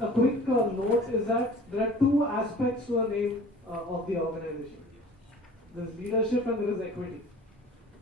a quick note is that there are two aspects to a name of the organization. There's leadership and there is equity.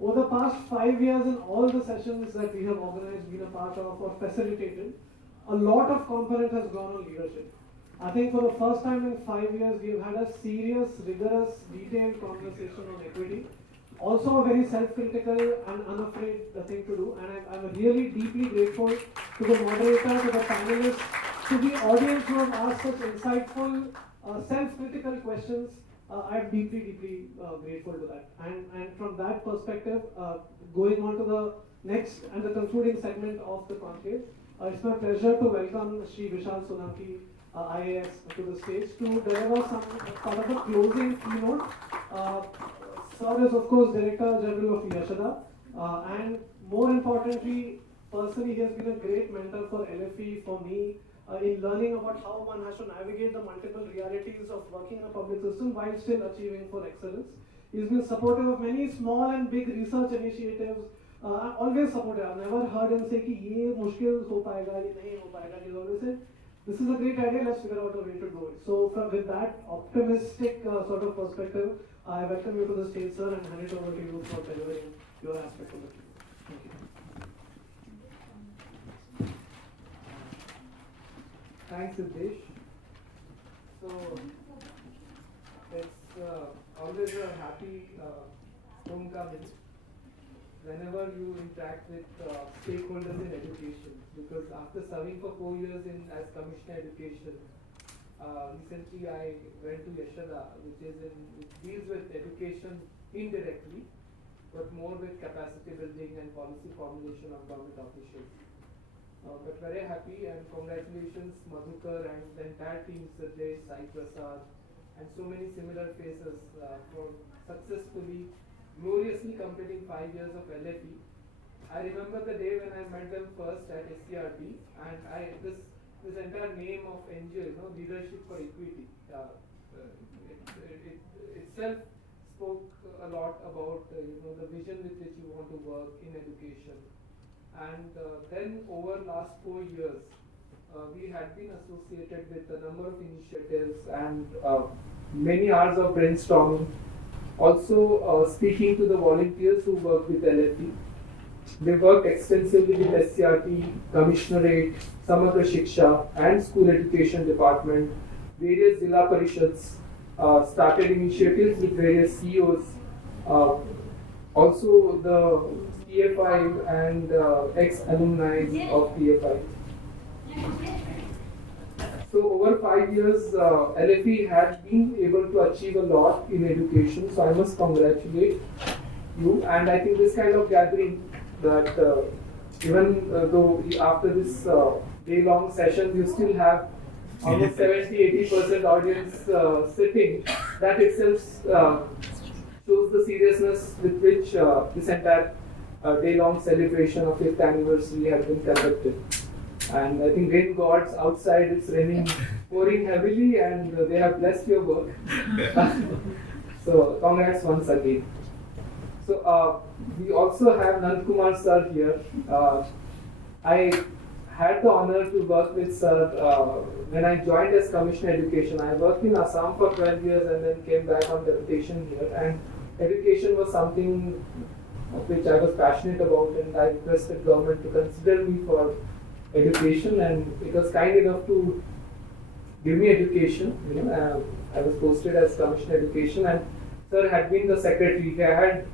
Over the past 5 years in all the sessions that we have organized, been a part of or facilitated, a lot of component has gone on leadership. I think for the first time in 5 years, we have had a serious, rigorous, detailed conversation on equity. Also a very self-critical and unafraid thing to do. And I'm really deeply grateful to the moderator, to the panelists, to the audience who have asked such insightful, self-critical questions. I'm deeply grateful to that. And from that perspective, going on to the next and the concluding segment of the conclave, it's my pleasure to welcome Shri Vishal Solanki, IAS, to the stage to deliver some sort of a closing keynote. Sir is, of course, Director General of Yashada, and more importantly, personally, he has been a great mentor for LFE, for me, in learning about how one has to navigate the multiple realities of working in a public system while still achieving for excellence. He's been supportive of many small and big research initiatives. Always supportive. I've never heard him say कि ये मुश्किल हो पाएगा, ये नहीं हो पाएगा. He's always said, this is a great idea, let's figure out a way to do it. So with that optimistic sort of perspective, I welcome you to the stage, sir, and hand it over to you for delivering your aspect of it. Thank you. Thanks, Siddesh. So, it's always a happy homecoming whenever you interact with stakeholders in education, because after serving for 4 years as Commissioner Education, recently I went to Yashada, which deals with education indirectly, but more with capacity building and policy formulation of government officials. But very happy, and congratulations Madhukar and the entire team, Siddesh, Sai Prasad, and so many similar faces for successfully, gloriously completing 5 years of LFE. I remember the day when I met them first at SCRT, and this entire name of NGO, Leadership for Equity, it itself spoke a lot about the vision with which you want to work in education. And then over last 4 years, we had been associated with a number of initiatives and many hours of brainstorming. Also speaking to the volunteers who work with LFE. They worked extensively with SCRT, Commissionerate, Samagra Shiksha, and School Education Department, various Zilla Parishads, started initiatives with various CEOs, also the PFI and ex-alumni of PFI. So over 5 years, LFE has been able to achieve a lot in education, so I must congratulate you. And I think this kind of gathering, that even though after this day-long session you still have almost 70-80% audience sitting, that itself shows the seriousness with which this entire day-long celebration of 5th anniversary has been conducted. And I think rain gods outside, it's raining, pouring heavily, and they have blessed your work. So congrats once again. So we also have Nand Kumar sir here. I had the honor to work with sir when I joined as Commissioner Education. I worked in Assam for 12 years and then came back on deputation here. And education was something of which I was passionate about, and I requested government to consider me for education, and it was kind enough to give me education. I was posted as Commissioner Education, and sir had been the secretary. He had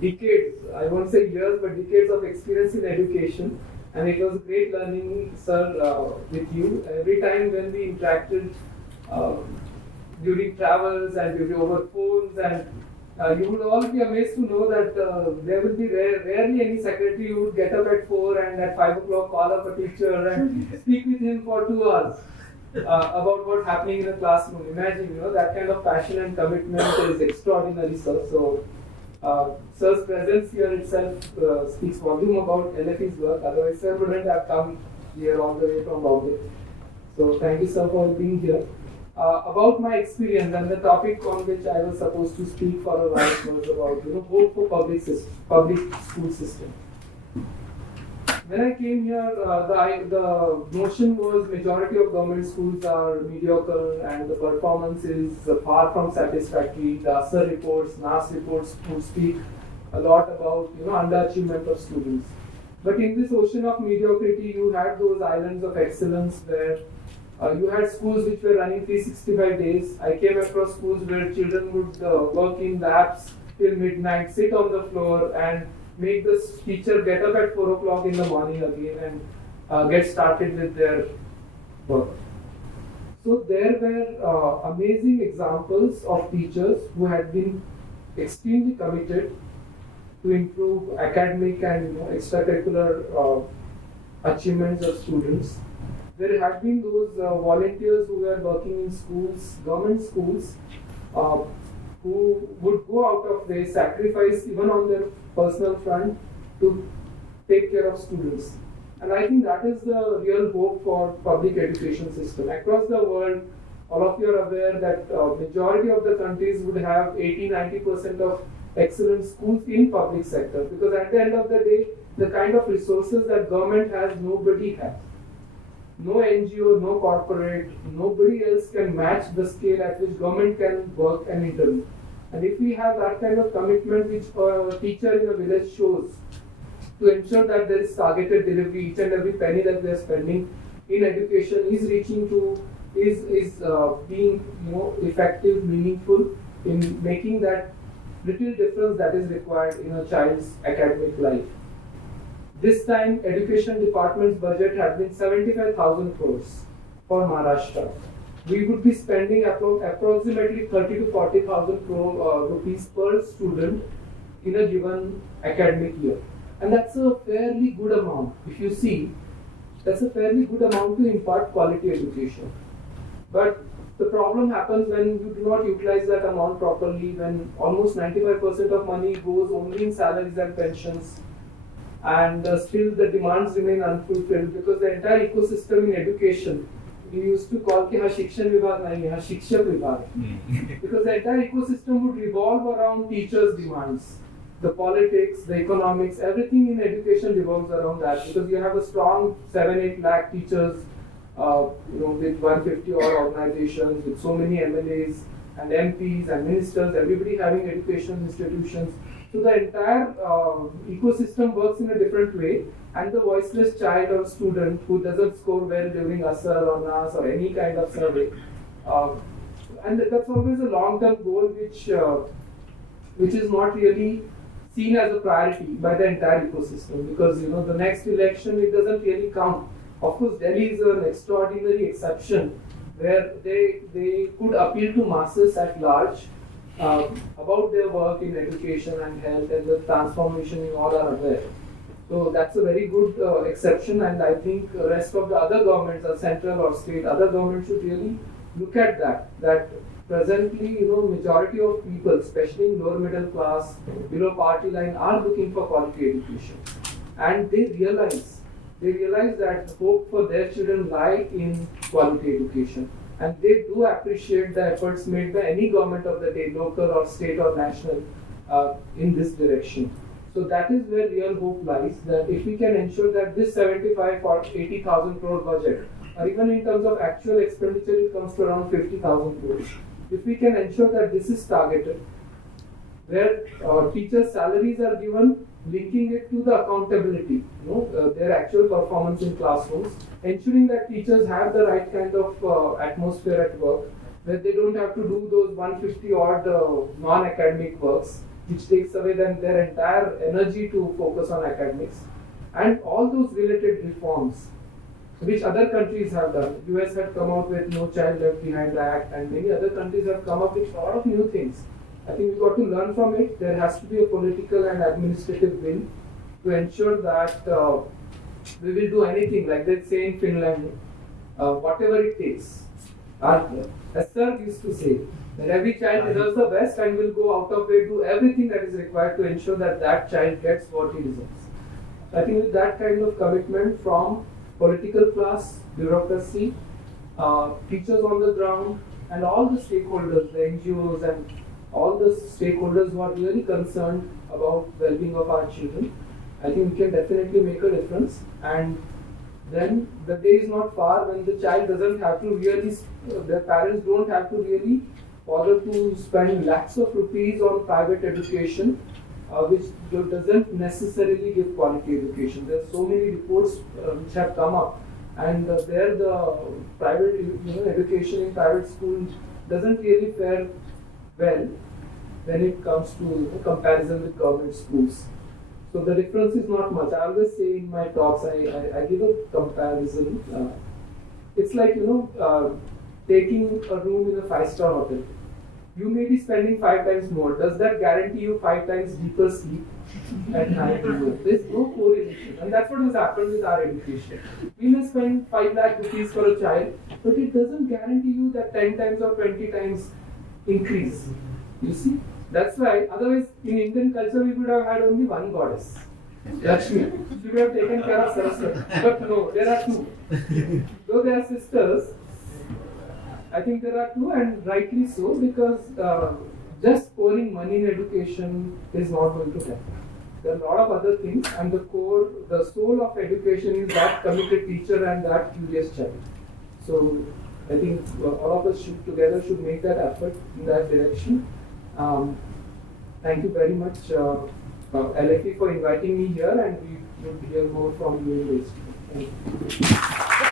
decades, I won't say years, but decades of experience in education, and it was great learning, sir, with you. Every time when we interacted during travels and over phones, and you would all be amazed to know that there will be rarely any secretary who would get up at 4 and at 5 o'clock call up a teacher and speak with him for 2 hours about what's happening in the classroom. Imagine, that kind of passion and commitment is extraordinary, sir. So, sir's presence here itself speaks volume about LFE's work. Otherwise, sir wouldn't have come here all the way from Bombay. So, thank you, sir, for being here. About my experience, and the topic on which I was supposed to speak for a while was about hope for public school system. when I came here, the notion was majority of government schools are mediocre and the performance is far from satisfactory. The ASER reports, NAS reports would speak a lot about underachievement of students. But in this ocean of mediocrity, you had those islands of excellence where you had schools which were running 365 days. I came across schools where children would work in labs till midnight, sit on the floor and make the teacher get up at 4 o'clock in the morning again and get started with their work. So there were amazing examples of teachers who had been extremely committed to improve academic and extracurricular achievements of students. There had been those volunteers who were working in schools, government schools, who would go out of their sacrifice even on their personal front to take care of students. And I think that is the real hope for public education system. Across the world, all of you are aware that majority of the countries would have 80-90% of excellent schools in public sector, because at the end of the day, the kind of resources that government has, nobody has. No NGO, no corporate, nobody else can match the scale at which government can work and intervene. And if we have that kind of commitment which a teacher in a village shows to ensure that there is targeted delivery, each and every penny that they are spending in education is reaching to, is being effective, meaningful in making that little difference that is required in a child's academic life. This time, education department's budget had been 75,000 crores for Maharashtra. We would be spending approximately 30 to 40,000 crore rupees per student in a given academic year. And that's a fairly good amount. If you see, that's a fairly good amount to impart quality education. But the problem happens when you do not utilize that amount properly, when almost 95% of money goes only in salaries and pensions, and still the demands remain unfulfilled, because the entire ecosystem in education, we used to call कि हाँ शिक्षण विभाग नहीं है, शिक्षक विभाग, because the entire ecosystem would revolve around teachers' demands. The politics, the economics, everything in education revolves around that, because you have a strong 7-8 lakh teachers, with 150 odd organizations, with so many MLAs and MPs and ministers, everybody having education institutions. So the entire ecosystem works in a different way, and the voiceless child or student who doesn't score well during ASER or NAS or any kind of survey, and that's always a long-term goal which is not really seen as a priority by the entire ecosystem, because the next election, it doesn't really count. Of course, Delhi is an extraordinary exception where they could appeal to masses at large about their work in education and health and the transformation you all are aware. So that's a very good exception, and I think the rest of the other governments, or central or state, other governments should really look at that presently, majority of people, especially in lower middle class, below poverty line, are looking for quality education. And they realize that hope for their children lie in quality education. And they do appreciate the efforts made by any government of the day, local or state or national, in this direction. So that is where real hope lies, that if we can ensure that this 75 or 80,000 crore budget, or even in terms of actual expenditure, it comes to around 50,000 crores. If we can ensure that this is targeted, where teachers' salaries are given, linking it to the accountability, their actual performance in classrooms, ensuring that teachers have the right kind of atmosphere at work, where they don't have to do those 150 odd non-academic works, which takes away their entire energy to focus on academics, and all those related reforms which other countries have done. US had come out with No Child Left Behind Act, and many other countries have come up with a lot of new things. I think we've got to learn from it. There has to be a political and administrative will to ensure that we will do anything, like they say in Finland, whatever it takes. As Sir used to say, that every child deserves the best and will go out of way, do everything that is required to ensure that that child gets what he deserves. I think with that kind of commitment from political class, bureaucracy, teachers on the ground, and all the stakeholders, the NGOs and all the stakeholders who are really concerned about well-being of our children, I think we can definitely make a difference. And then the day is not far when the child doesn't have to really, their parents don't have to really bother to spend lakhs of rupees on private education, which doesn't necessarily give quality education. There are so many reports which have come up, and there the private education in private schools doesn't really fare well when it comes to comparison with government schools. So the difference is not much. I always say in my talks, I give a comparison. It's like taking a room in a 5-star hotel. You may be spending 5 times more. Does that guarantee you 5 times deeper sleep at night? No. There's no correlation, and that's what has happened with our education. We may spend 5 lakh rupees for a child, but it doesn't guarantee you that 10 times or 20 times increase. You see? That's why, otherwise, in Indian culture, we would have had only one goddess, Lakshmi. She would have taken care of Saraswati. But no, there are two. Though they are sisters, I think there are two, and rightly so, because just pouring money in education is not going to help. There are a lot of other things, and the soul of education is that committed teacher and that curious child. So, I think all of us should make that effort in that direction. Thank you very much, LIP, for inviting me here, and we will hear more from you in this. Thank you.